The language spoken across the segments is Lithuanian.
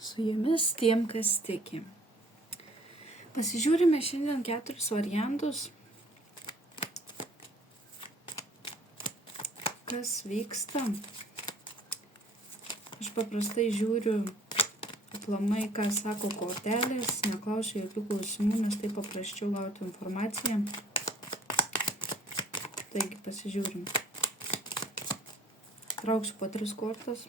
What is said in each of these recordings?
Su jumis tiem, kas tiki. Pasižiūrime šiandien 4 variantus, kas vyksta. Aš paprastai žiūriu aplamai, ką sako kortelės, neklausiu jokių klausimų, nes tai paprasčiau gauti informaciją. Taigi pasižiūrim. Trauksiu po 3 kortas.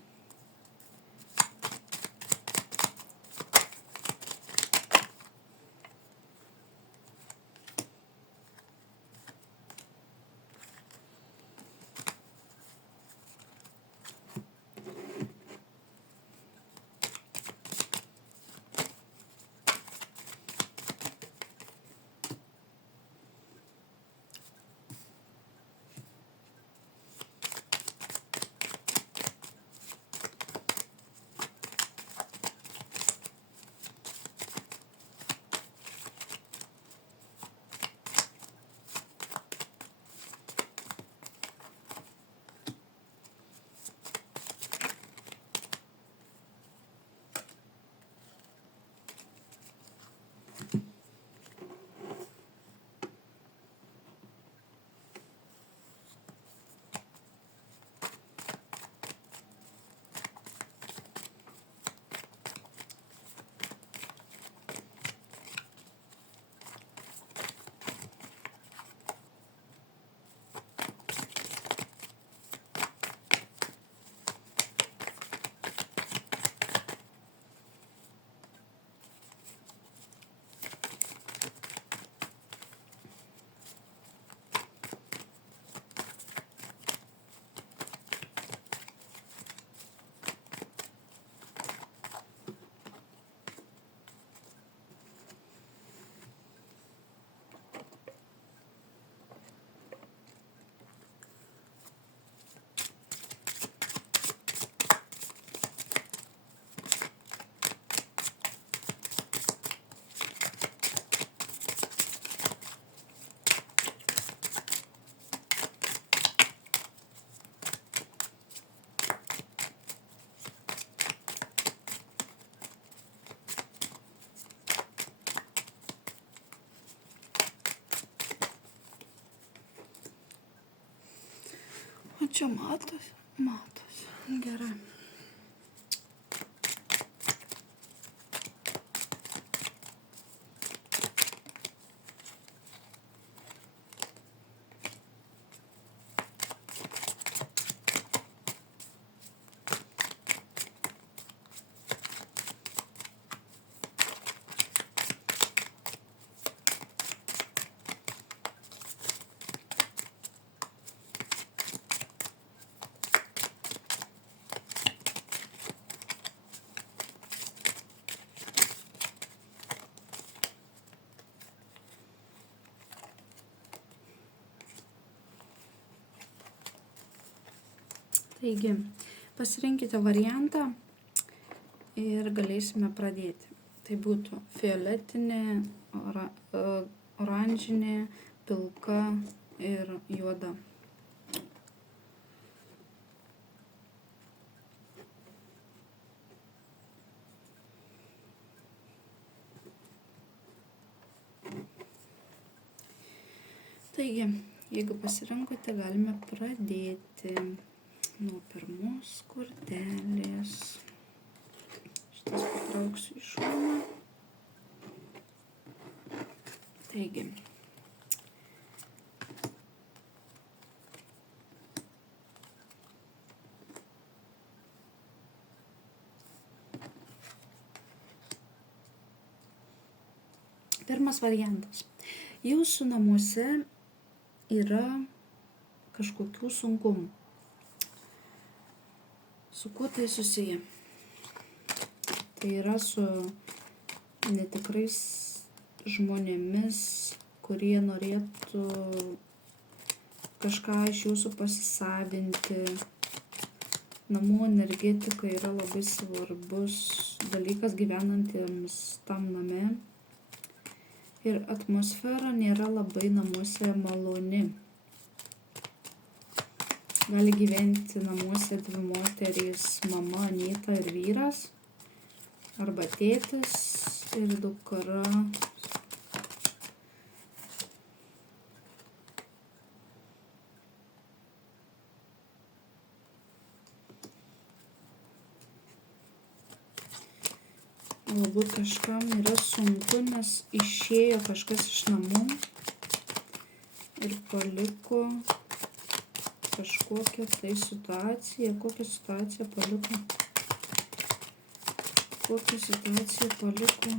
O čia matosi? Matosi. Gerai. Taigi, pasirinkite variantą ir galėsime pradėti. Tai būtų fioletinė, oranžinė, pilka ir juoda. Taigi, jeigu pasirinkote, galime pradėti nuo pirmos kortelės. Šitas patrauksiu į šoną. Taigi. Pirmas variantas. Jūsų namuose yra kažkokių sunkumų. Su kuo tai susiję? Tai yra su netikrais žmonėmis, kurie norėtų kažką iš jūsų pasisavinti. Namų energetika yra labai svarbus dalykas gyvenantiems tam name. Ir atmosfera nėra labai namuose maloni. Gali gyventi namuose 2 moterys, mama, Anyta ir vyras. arba tėtis ir dukra. Galbūt kažkam yra sunku, nes išėjo kažkas iš namų ir paliko kažkokią tai situaciją. Kokią situaciją paliko? Kokią situaciją paliko?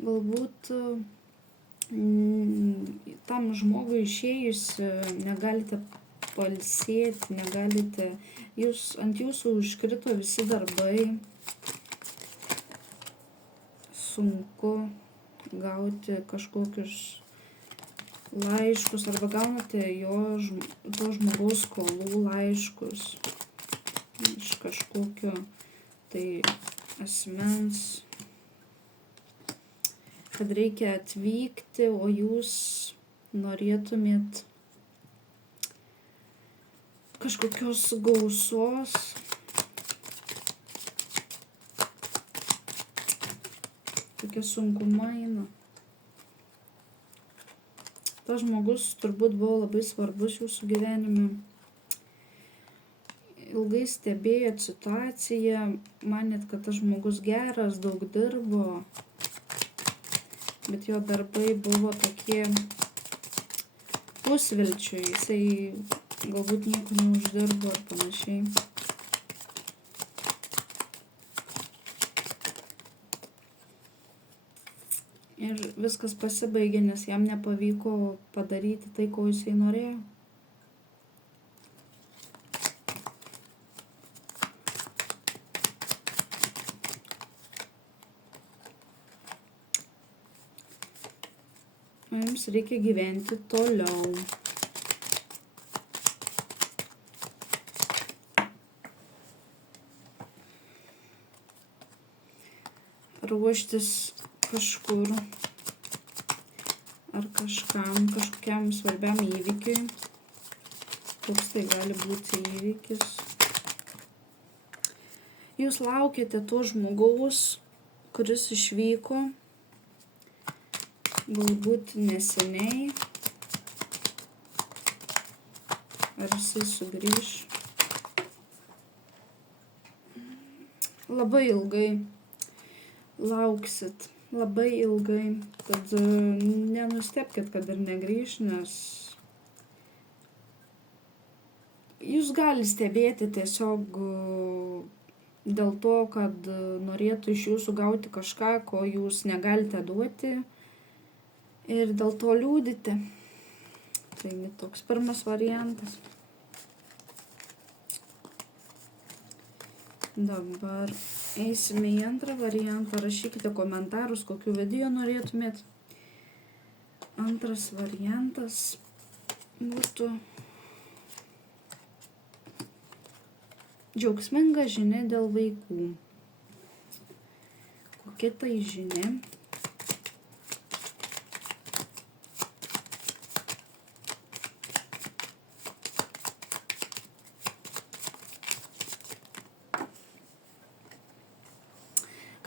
Galbūt tam žmogui išėjus negalite pailsėti, negalite, ant jūsų užkrito visi darbai, sunku gauti kažkokius laiškus arba gaunate to žmogaus skolų laiškus iš kažkokio tai asmens, kad reikia atvykti, o jūs norėtumėt kažkokios gausos, tokie sunkumai eina. Tas žmogus turbūt buvo labai svarbus jūsų gyvenime. Ilgai stebėjot situaciją, manėt, kad tas žmogus geras, daug dirbo, bet jo darbai buvo tokie pusvilčiui, jisai galbūt nieko neuždirbo ar panašiai. Ir viskas pasibaigė, nes jam nepavyko padaryti tai, ko jisai norėjo. O jums reikia gyventi toliau. Ruoštis kažkur ar kažkokiam svarbiam įvykiui. Koks tai gali būti įvykis. Jūs laukiate to žmogaus, kuris išvyko, galbūt neseniai, ar jisai sugrįš. Labai ilgai lauksit, labai ilgai, tad nenustebkit, kad ir negrįš, nes jūs gali stebėti tiesiog dėl to, kad norėtų iš jūsų gauti kažką, ko jūs negalite duoti, ir dėl to liūdite. Taigi toks pirmas variantas. Dabar eisime į antrą variantą. Rašykite komentarus, kokių video norėtumėt. Antras variantas būtų džiaugsminga žinia dėl vaikų. Kokia tai žinia?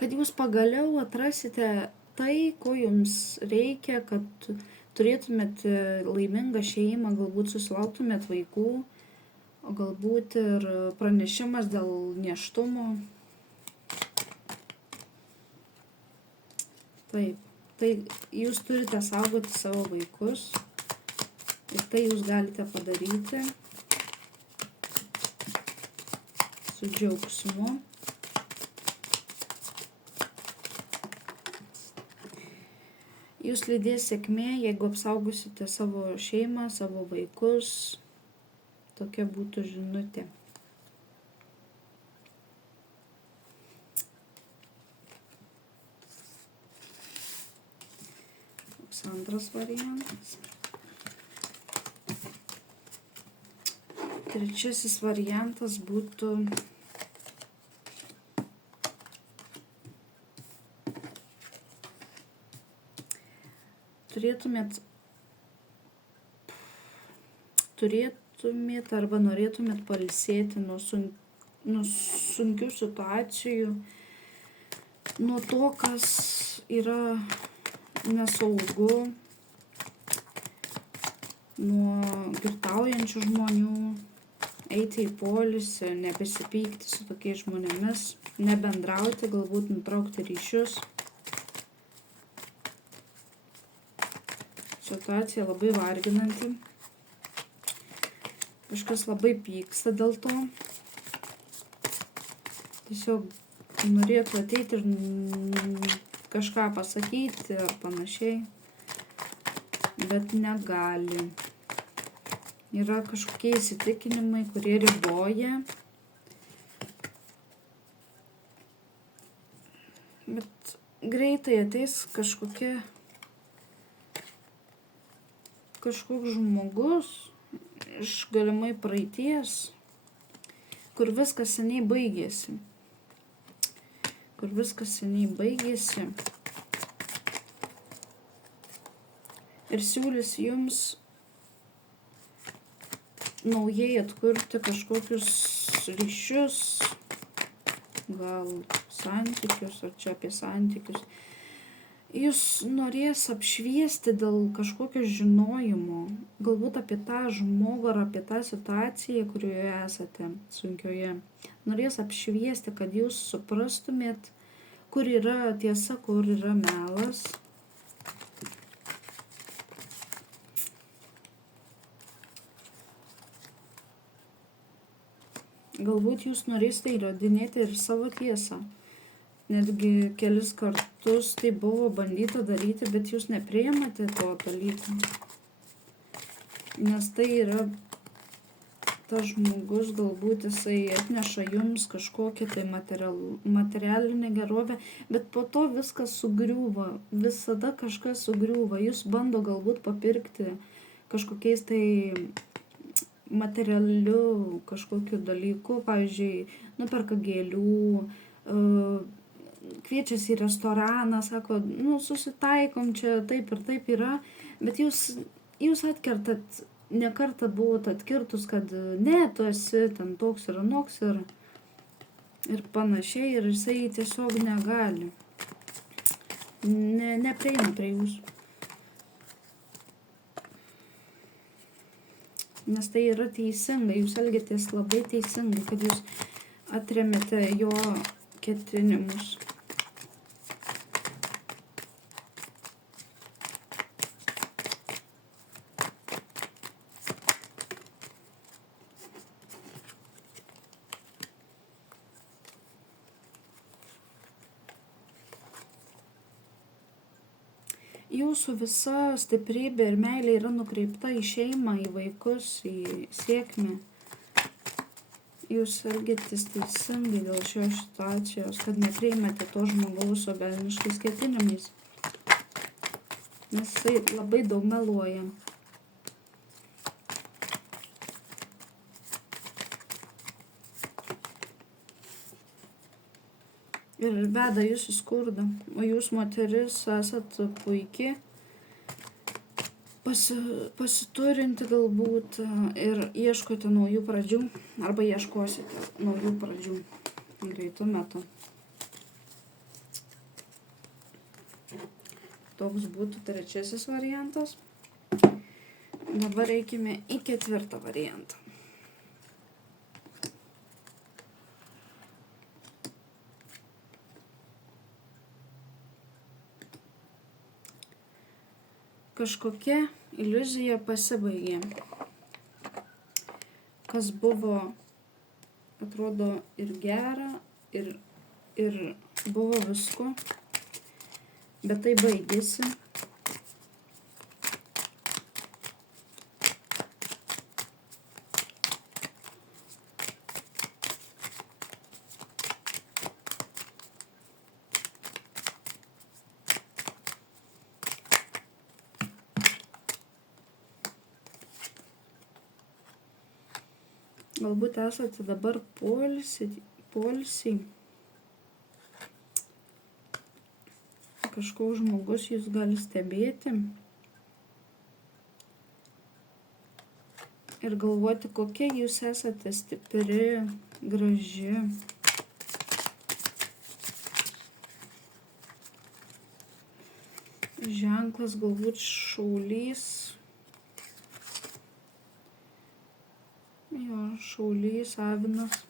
Kad jūs pagaliau atrasite tai, ko jums reikia, kad turėtumėt laimingą šeimą, galbūt susilauktumėt vaikų, o galbūt ir pranešimas dėl nėštumo. Taip, tai jūs turite saugoti savo vaikus ir tai jūs galite padaryti su džiaugsmu. Jūs lydės sėkmė, jeigu apsaugosite savo šeimą, savo vaikus. Tokia būtų žinutė. Toks antras variantas. Trečiasis variantas būtų suprastumėt arba norėtumėt pailsėti nuo sunkių situacijų, nuo to, kas yra nesaugu, nuo girtaujančių žmonių, eiti į poilsį, nebesipykti su tokiais žmonėmis, nebendrauti, galbūt nutraukti ryšius. Situacija labai varginanti. Kažkas labai pyksta dėl to. Tiesiog norėtų ateiti ir kažką pasakyti ar panašiai, bet negali. Yra kažkokie įsitikinimai, kurie riboja, bet greitai ateis kažkoks žmogus iš galimai praeities, kur viskas seniai baigėsi. Ir siūlys jums naujai atkurti kažkokius ryšius, gal santykius, ar čia apie santykius. Jūs norės apšviesti dėl kažkokio žinojimo, galbūt apie tą žmogų ar apie tą situaciją, kurioje esate sunkioje. Norės apšviesti, kad jūs suprastumėt, kur yra tiesa, kur yra melas. Galbūt jūs norėsite įrodinėti ir savo tiesą. Netgi kelis kartus tai buvo bandyta daryti, bet jūs nepriimate to dalyko. Nes tai yra tas žmogus, galbūt jisai atneša jums kažkokią tai materialinę gerovę, bet po to viskas sugriūva. Visada kažkas sugriūva. Jūs bando galbūt papirkti kažkokiais tai materialiu kažkokiu dalyku, pavyzdžiui, nuperka gėlių, kviečiasi į restoraną, sako, susitaikom, čia taip ir taip yra, bet jūs atkertat, ne kartą buvote atkirtus, kad ne, tu esi ten toks ir anoks ir panašiai, ir jisai tiesiog negali, neprieina prie jūsų. Nes tai yra teisinga, jūs elgiatės labai teisingai, kad jūs atremiate jo ketinimus. Jūsų visa stiprybė ir meilė yra nukreipta į šeimą, į vaikus, į sėkmę. Jūs elgiatės teisingai dėl šios situacijos, kad nepriimate to žmogaus su velniškais ketinimais. Nes jisai labai daug meluoja. Ir veda jūs į skurdą, o jūs, moteris, esat puiki, pasiturinti galbūt ir ieškote naujų pradžių, arba ieškosite naujų pradžių greitų metų. Toks būtų trečiasis variantas. Dabar eikime į ketvirtą variantą. Kažkokia iliuzija pasibaigė. Kas buvo, atrodo, ir gera, ir buvo visko, bet tai baigėsi. Galbūt esate dabar poilsy. Kažkoks žmogus jūs gali stebėti. ir galvoti, kokia jūs esate stipri, graži. Ženklas galbūt šaulys. Jo, šaulys, avinas.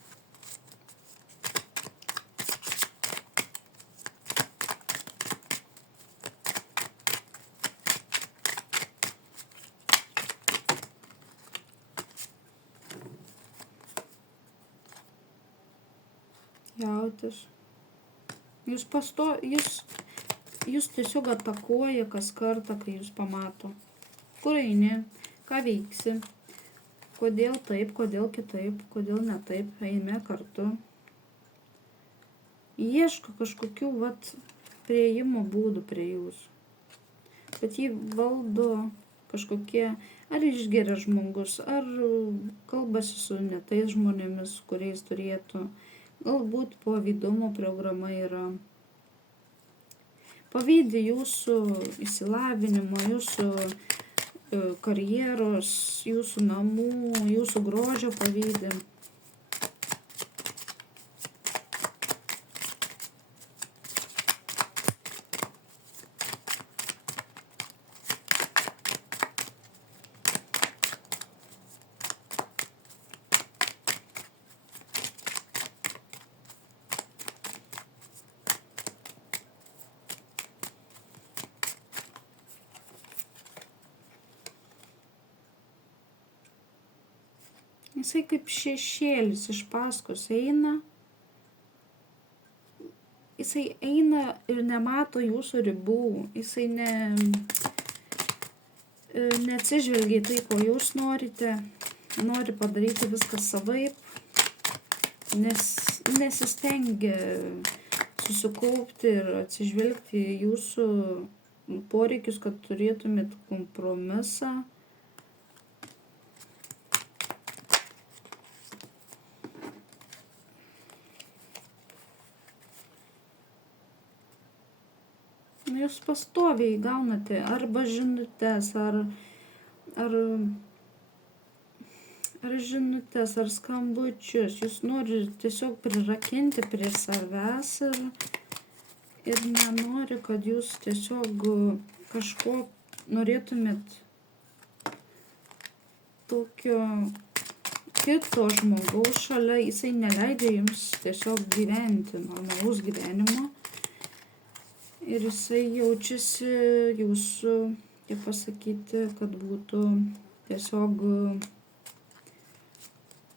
Jautis. Jūs tiesiog atakuoja kas kartą, kai jūs pamato. Kur eini, ką veiksi, kodėl taip, kodėl kitaip, kodėl ne taip, eime kartu. Ieško kažkokių prieimo būdų prie jūsų. Bet jį valdo kažkokie, ar išgeria žmogus, ar kalbasi su netais žmonėmis, kuriais turėtų. Galbūt pavydumo programa yra. Pavydi jūsų išsilavinimo, jūsų karjeros, jūsų namų, jūsų grožio pavydi. Jisai kaip šešėlis iš paskos eina. Jisai eina ir nemato jūsų ribų. Jisai neatsižvelgia į tai, ko jūs norite. Nori padaryti viską savaip. Nesistengia susikaupti ir atsižvelgti į jūsų poreikius, kad turėtumėt kompromisą. Jūs pastoviai gaunate arba žinutes, ar žinutes, ar skambučius. Jūs norite tiesiog prirakinti prie savęs ir nenori, kad jūs tiesiog kažko norėtumėt tokio kito žmogaus šalia. Jisai neleidžia jums tiesiog gyventi normalaus gyvenimo. Ir jisai jaučiasi jūsų, kaip pasakyti, kad būtų tiesiog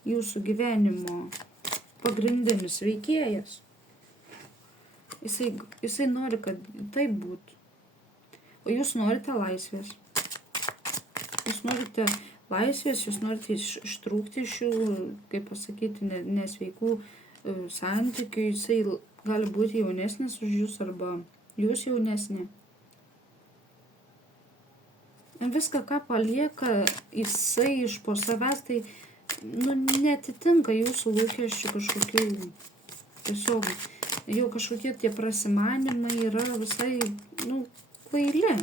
jūsų gyvenimo pagrindinis veikėjas. Jisai nori, kad taip būtų. O jūs norite laisvės. Jūs norite laisvės, jūs norite ištrūkti iš šių, kaip pasakyti, nesveikų santykių. Jisai gali būti jaunesnis už jūs arba jūs jaunesnė. Viską, ką palieka jisai iš po savęs, tai netitinka jūsų lūkesčių kažkokių. Tiesiog jau kažkokie tie prasimanimai yra visai, kvaili.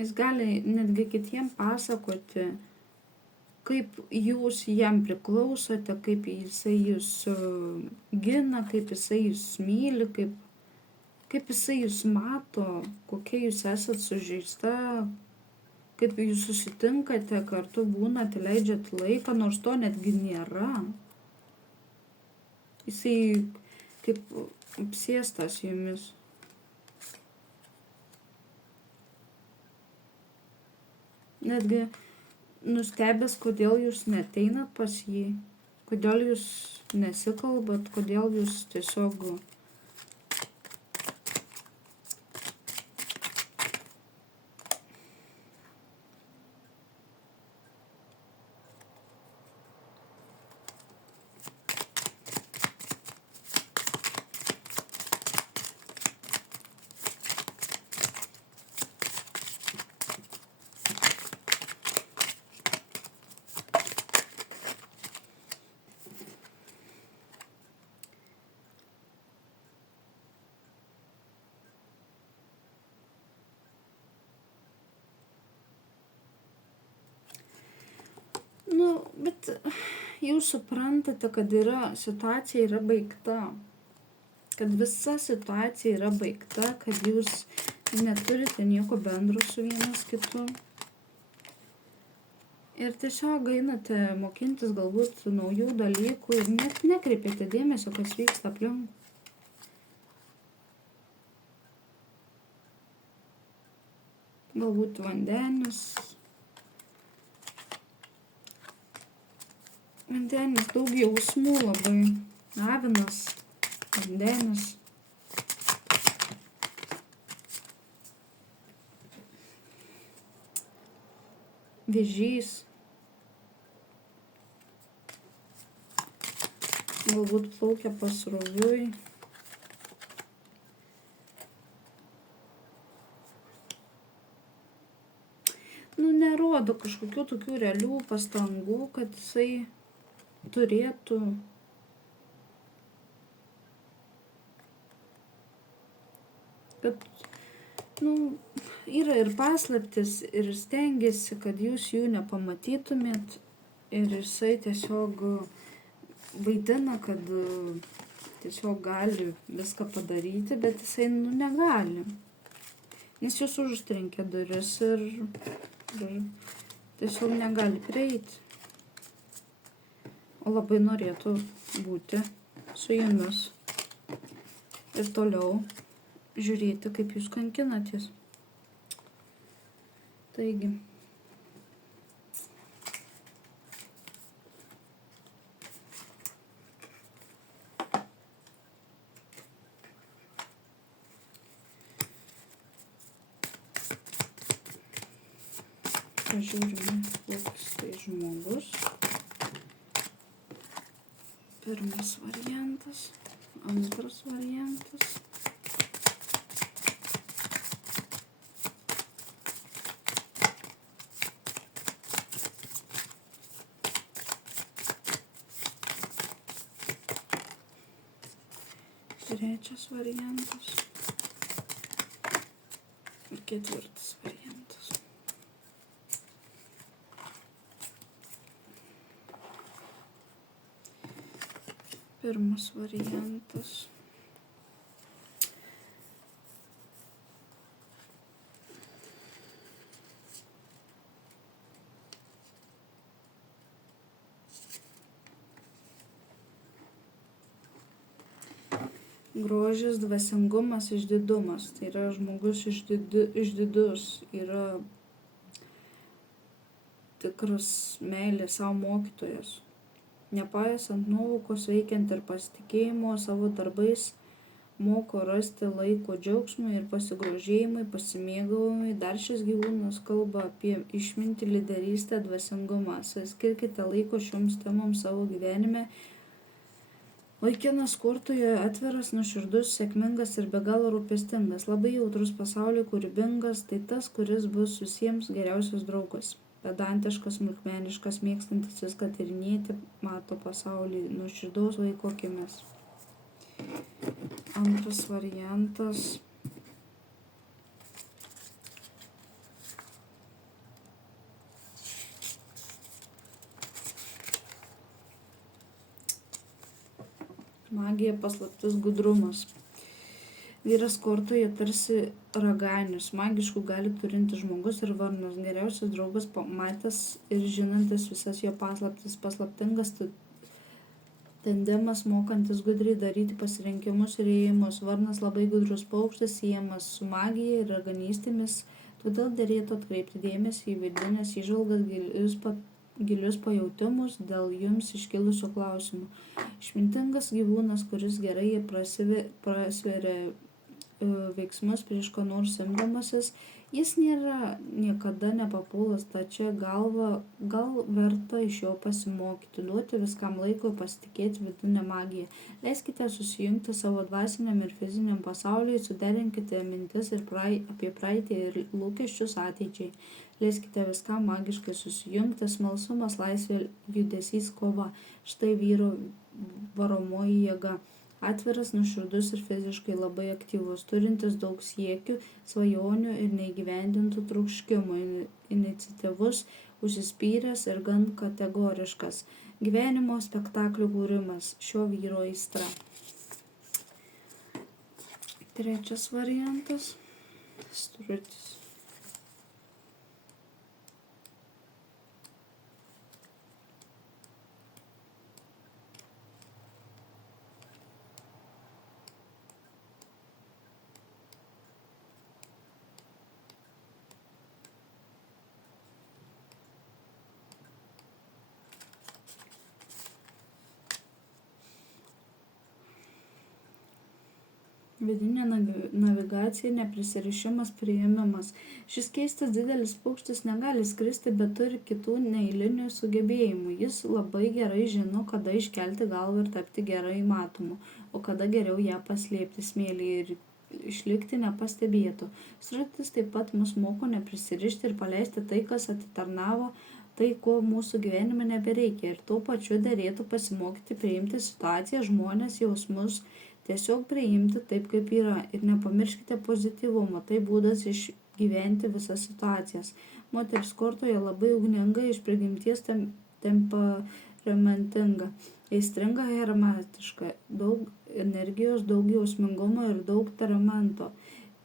Jis gali netgi kitiem pasakoti, kaip jūs jam priklausote, kaip jisai jūs gina, kaip jisai jūs myli, kaip jisai jūs mato, kokie jūs esat sužeista, kaip jūs susitinkate, kartu būnate, leidžiat laiką, nors to netgi nėra. Jisai kaip apsėstas jumis. Netgi nustebęs, kodėl jūs neteinat pas jį, kodėl jūs nesikalbat, kodėl jūs tiesiog Bet jūs suprantate, kad situacija yra baigta. Kad visa situacija yra baigta, kad jūs neturite nieko bendro su vienas kitu. Ir tiesiog einate mokintis galbūt naujų dalykų ir net nekreipiate dėmesio, kas vyksta aplink. Galbūt vandenis. Vandenis, daug jausmų labai. Avinas, vandenis. Vėžys. Galbūt plaukia pasroviui. Nerodo kažkokių tokių realių pastangų, kad jisai turėtų kad, yra ir paslaptis, ir stengiasi, kad jūs jų nepamatytumėt, ir jisai tiesiog vaidina, kad tiesiog gali viską padaryti, bet jisai negali. Nes jūs užtrenkė duris ir tiesiog negali prieiti. O labai norėtų būti su jumis ir toliau žiūrėti, kaip jūs kankinatės. Taigi. Pažiūrime, koks tai žmogus. Pirmas variantas, antras variantas. Trečias variantas. Ir ketvirtas variantas. Pirmas variantas. Grožis, dvasingumas, išdidumas. Tai yra žmogus išdidus, yra tikras meilės savo mokytojas. Nepaisant nuovokos, veikiant ir pasitikėjimo savo darbais, moko rasti laiko džiaugsmui ir pasigrožėjimui, pasimėgavimui. Dar šis gyvūnas kalba apie išmintį, lyderystę, dvasingumą. Skirkite laiko šioms temoms savo gyvenime. Vaikinas kortoje atviras, nuoširdus, sėkmingas ir be galo rūpestingas. Labai jautrus pasauliui, kūrybingas, tai tas, kuris bus visiems geriausias draugas. Pedantiškas, smulkmeniškas, mėgstantis viską tyrinėti, mato pasaulį nuoširdaus vaiko akimis. Antras variantas. Magija, paslaptis, gudrumas. Vyras kortoje tarsi raganius, magiškų gali turintis žmogus ir varnas, geriausias draugas, pamatęs ir žinantis visas jo paslaptis, paslaptingas tandemas, mokantis gudriai daryti pasirinkimus ir ėjimus. Varnas labai gudrus paukštis, siejamas su magija ir raganystėmis, todėl derėtų atkreipti dėmesį į vidinės įžvalgas, gilius pajautimus dėl jums iškilusių klausimų. Išmintingas gyvūnas, kuris gerai prasveria veiksmus prieš ko nors imdamasis, jis niekada nepapuola stačia galva, gal verta iš jo pasimokyti, duoti viskam laiko, pasitikėti vidinę magiją. Leiskite susijungti savo dvasiniam ir fiziniam pasauliui, suderinkite mintis ir apie praeitį ir lūkesčius ateičiai. Leiskite viskam magiškai susijungti, smalsumas, laisvė, judesys, kova. Štai vyro varomoji jėga. Atviras, nuoširdus ir fiziškai labai aktyvus, turintis daug siekių, svajonių ir neįgyvendintų troškimų, iniciatyvus, užsispyręs ir gan kategoriškas. Gyvenimo spektaklių kūrimas – šio vyro aistra. Trečias variantas – strutis. Vidinė navigacija, neprisirišimas, priėmimas. Šis keistas didelis paukštis negali skristi, bet turi kitų neeilinių sugebėjimų. Jis labai gerai žino, kada iškelti galvą ir tapti gerai matomu, o kada geriau ją paslėpti smėlyje ir išlikti nepastebėtų. Strutis taip pat mus moko neprisirišti ir paleisti tai, kas atitarnavo, tai, ko mūsų gyvenime nebereikia. Ir tuo pačiu derėtų pasimokyti priimti situaciją, žmones, jausmus, tiesiog priimti taip, kaip yra. Ir nepamirškite pozityvumo, tai būdas išgyventi visas situacijas. Moteris kortoje labai ugninga, iš prigimties temperamentinga, aistringa, charizmatiška, daug energijos, daug jausmingumo ir daug temperamento.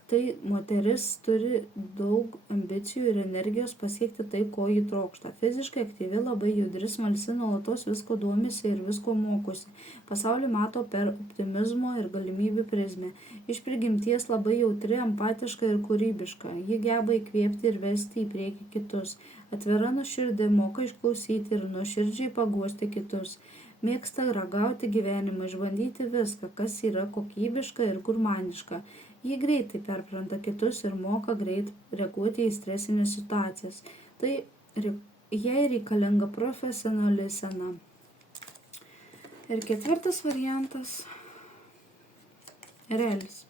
Tai moteris turi daug ambicijų ir energijos pasiekti tai, ko ji trokšta. Fiziškai aktyvi, labai judri, smalsi, nuolatos visko domisi ir visko mokosi. Pasaulį mato per optimizmo ir galimybių prizmę. Iš prigimties labai jautri, empatiška ir kūrybiška. Ji geba įkvėpti ir vesti į priekį kitus. Atvira nuoširdė, moka išklausyti ir nuoširdžiai paguosti kitus. Mėgsta ragauti gyvenimą, išbandyti viską, kas yra kokybiška ir gurmaniška. Ji greitai perpranta kitus ir moka greit reaguoti į stresinės situacijas. Tai jai reikalinga profesionali sena. Ir ketvirtas variantas – erelis.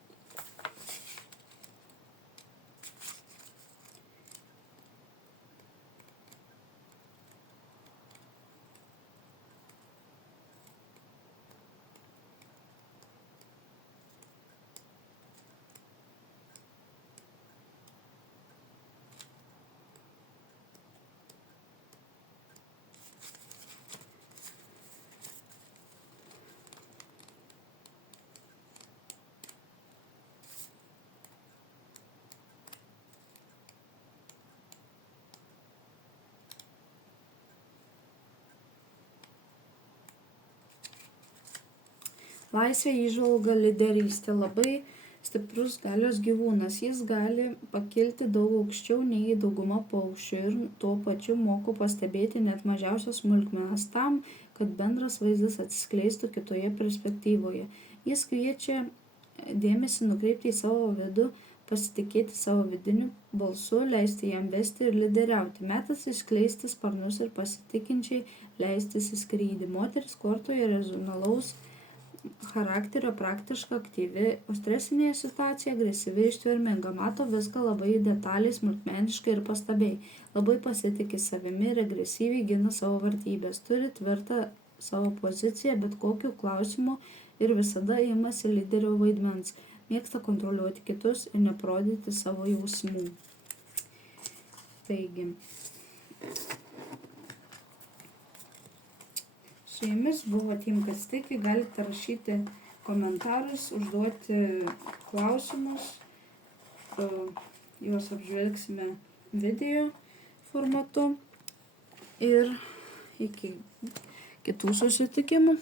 Laisvė, įžvalga, lyderystė. Labai stiprus galios gyvūnas. Jis gali pakilti daug aukščiau nei dauguma paukščių ir tuo pačiu moko pastebėti net mažiausias smulkmenas tam, kad bendras vaizdas atsiskleistų kitoje perspektyvoje. Jis kviečia dėmesį nukreipti į savo vidų, pasitikėti savo vidiniu balsu, leisti jam vesti ir lyderiauti. Metas išskleisti sparnus ir pasitikinčiai leistis į skrydį. Moteris kortoje rezonalaus charakterio, praktiška, aktyvi, o stresinėje situacijoje agresyvi, ištverminga, mato viską labai detaliai, smulkmeniškai ir pastabiai, labai pasitiki savimi ir agresyviai gina savo vertybės, turi tvirtą savo poziciją bet kokiu klausimu ir visada imasi lyderio vaidmens, mėgsta kontroliuoti kitus ir neparodyti savo jausmų. Taigi, su jumis buvo Team Kastiki, galite rašyti komentarus, užduoti klausimus, juos apžvelgsime video formatu ir iki kitų susitikimų.